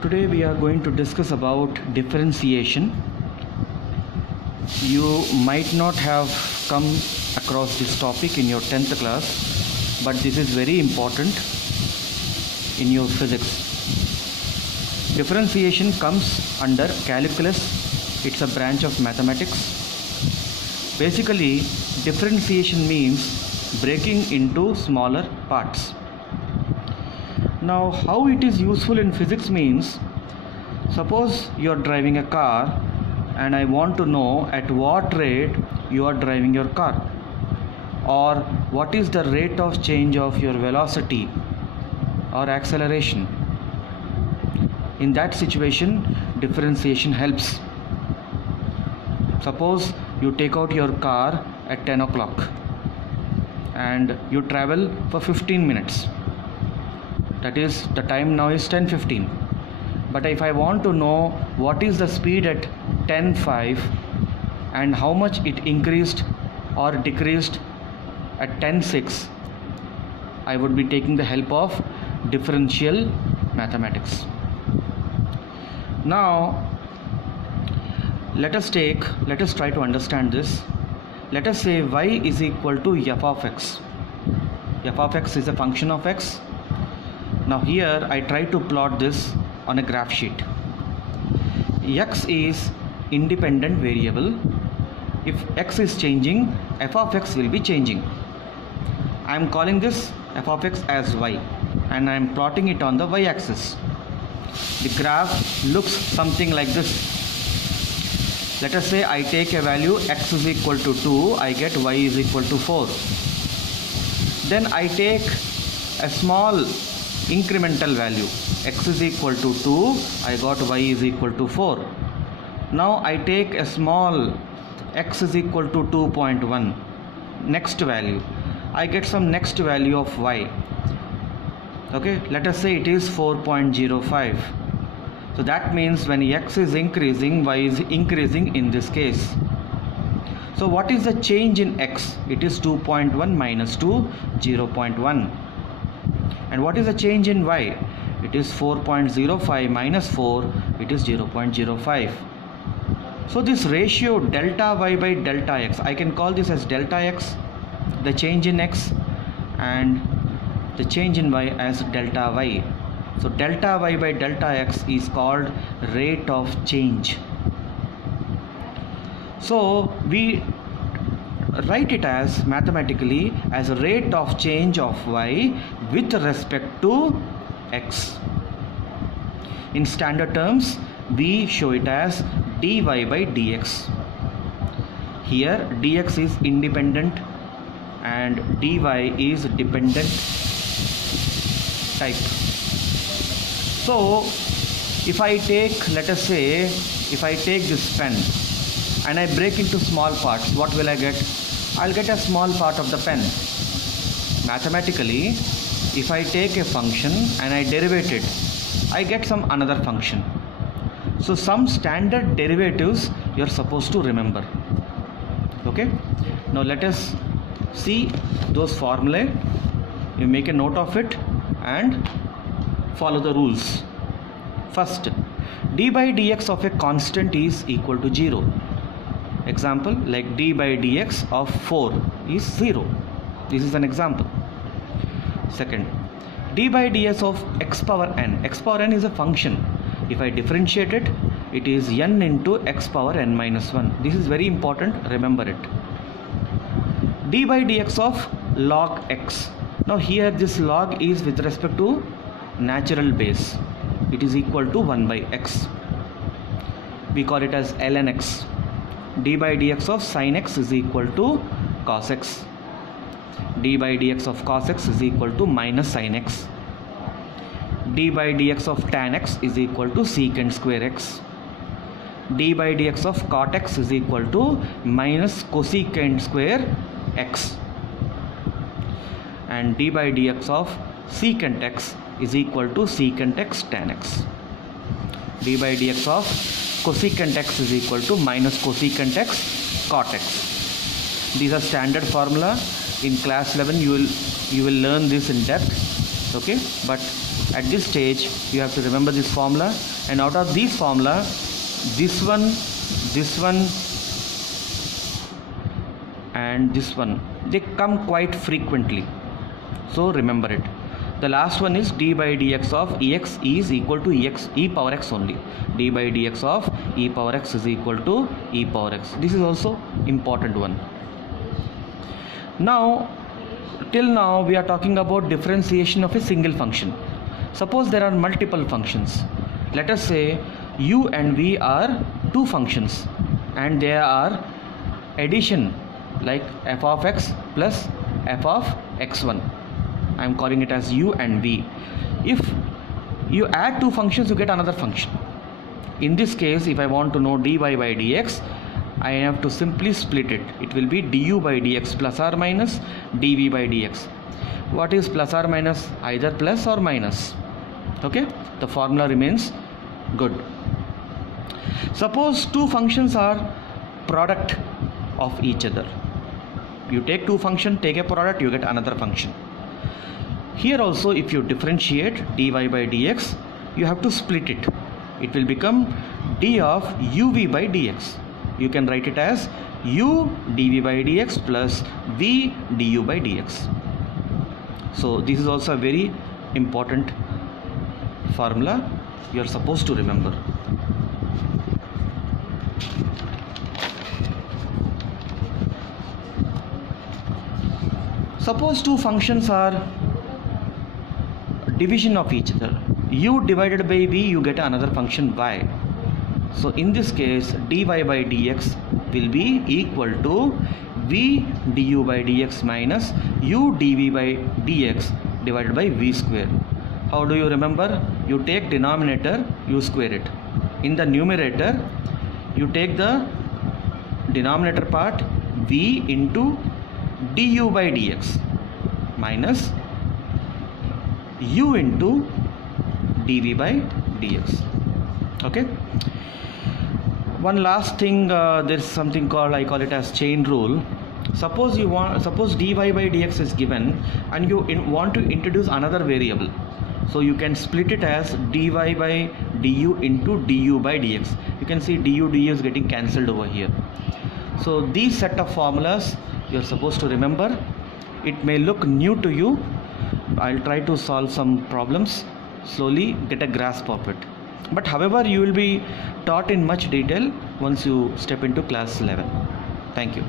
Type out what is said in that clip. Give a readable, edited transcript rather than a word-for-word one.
Today we are going to discuss about differentiation. You might not have come across this topic in your 10th class, but this is very important in your physics. Differentiation comes under calculus. It's a branch of mathematics. Basically, differentiation means breaking into smaller parts. Now, how it is useful in physics means, suppose you are driving a car and I want to know at what rate you are driving your car, or what is the rate of change of your velocity or acceleration. In that situation, differentiation helps. Suppose you take out your car at 10 o'clock and you travel for 15 minutes. That is, the time now is 10:15. But if I want to know what is the speed at 10:05 and how much it increased or decreased at 10:06, I would be taking the help of differential mathematics. Now, let us try to understand this. Let us say y is equal to f of x. F of x is a function of x. Now here I try to plot this on a graph sheet. X is independent variable. If x is changing, f of x will be changing. I am calling this f of x as y and I am plotting it on the y axis. The graph looks something like this. Let us say I take a value x is equal to 2, I get y is equal to 4. Then I take a small incremental value, x is equal to 2, I got y is equal to 4. Now I take a small x is equal to 2.1, next value, I get some next value of y. Okay, let us say it is 4.05. So that means when x is increasing, y is increasing in this case. So what is the change in x? It is 2.1 minus 2, 0.1. And what is the change in y? It is 4.05 minus 4, it is 0.05. So this ratio delta y by delta x, I can call this as delta x, the change in x, and the change in y as delta y. So delta y by delta x is called rate of change. So we write it as mathematically as a rate of change of y with respect to x. In standard terms, we show it as dy by dx. Here dx is independent and dy is dependent type. So if I take, let us say, if I take this pen and I break into small parts, what will I get? I'll get a small part of the pen. Mathematically, if I take a function and I derivate it, I get some another function. So some standard derivatives you're supposed to remember. Okay? Now let us see those formulae. You make a note of it and follow the rules. First, d by dx of a constant is equal to 0. Example, like d by dx of 4 is 0. This is an example. Second, d by ds of x power n. X power n is a function. If I differentiate it, it is n into x power n minus 1. This is very important, remember it. D by dx of log x. Now here this log is with respect to natural base. It is equal to 1 by x. We call it as ln x. D by dx of sin x is equal to cos x. D by dx of cos x is equal to minus sin x. D by dx of tan x is equal to secant square x. D by dx of cot x is equal to minus cosecant square x. And d by dx of secant x is equal to secant x tan x. D by dx of cosecant x is equal to minus cosecant x cot x. These are standard formula. In class 11 you will learn this in depth. Okay, but At this stage you have to remember this formula, and out of this formula, this one and this one, they come quite frequently, so remember it. The last one is d by dx of ex is equal to e power x only. D by dx of e power x is equal to e power x. This is also important one. Now, till now we are talking about differentiation of a single function. Suppose there are multiple functions. Let us say u and v are two functions and they are addition, like f of x plus f of x1. I am calling it as u and v. If you add two functions, you get another function. In this case, if I want to know dy by dx, I have to simply split it. It will be du by dx plus or minus dv by dx. What is plus or minus? Either plus or minus. Okay, the formula remains good. Suppose two functions are product of each other. You take two functions, take a product, you get another function. Here also, if you differentiate dy by dx, you have to split it. It will become d of uv by dx. You can write it as u dv by dx plus v du by dx. So this is also a very important formula you are supposed to remember. Suppose two functions are division of each other. U divided by v, you get another function y. So in this case, dy by dx will be equal to v du by dx minus u dv by dx divided by v square. How do you remember? You take denominator, you square it. In the numerator, you take the denominator part v into du by dx minus u into dv by dx. Okay. One last thing, there's something called, I call it as chain rule. Suppose dy by dx is given and you want to introduce another variable. So you can split it as dy by du into du by dx. You can see du is getting cancelled over here. So these set of formulas you are supposed to remember. It may look new to you. I'll try to solve some problems, slowly get a grasp of it. But however, you will be taught in much detail once you step into class 11. Thank you.